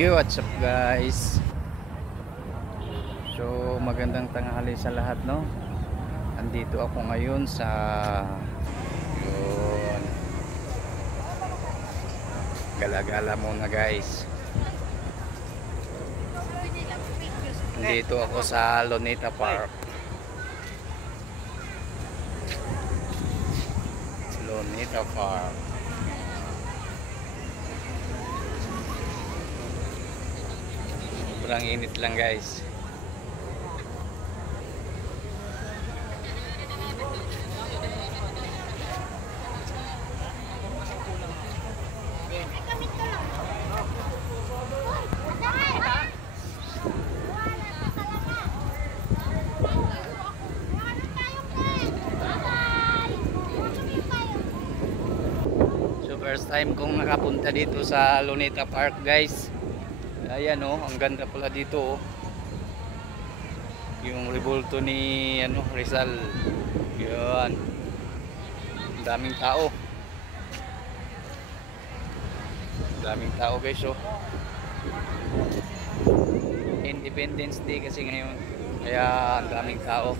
Yo, what's up guys? So magandang tanghali sa lahat, no? Andito ako ngayon sa yun, gala-gala muna guys. Andito ako sa Luneta Park. Luneta Park. Sobrang init lang guys. So first time kong nakapunta dito sa Luneta Park guys. Ayan oh, ang ganda pala dito oh. Yung rebulto ni Rizal. Yan. Ang daming tao. Ang daming tao guys oh. Independence Day kasi ngayon. Kaya ang daming tao.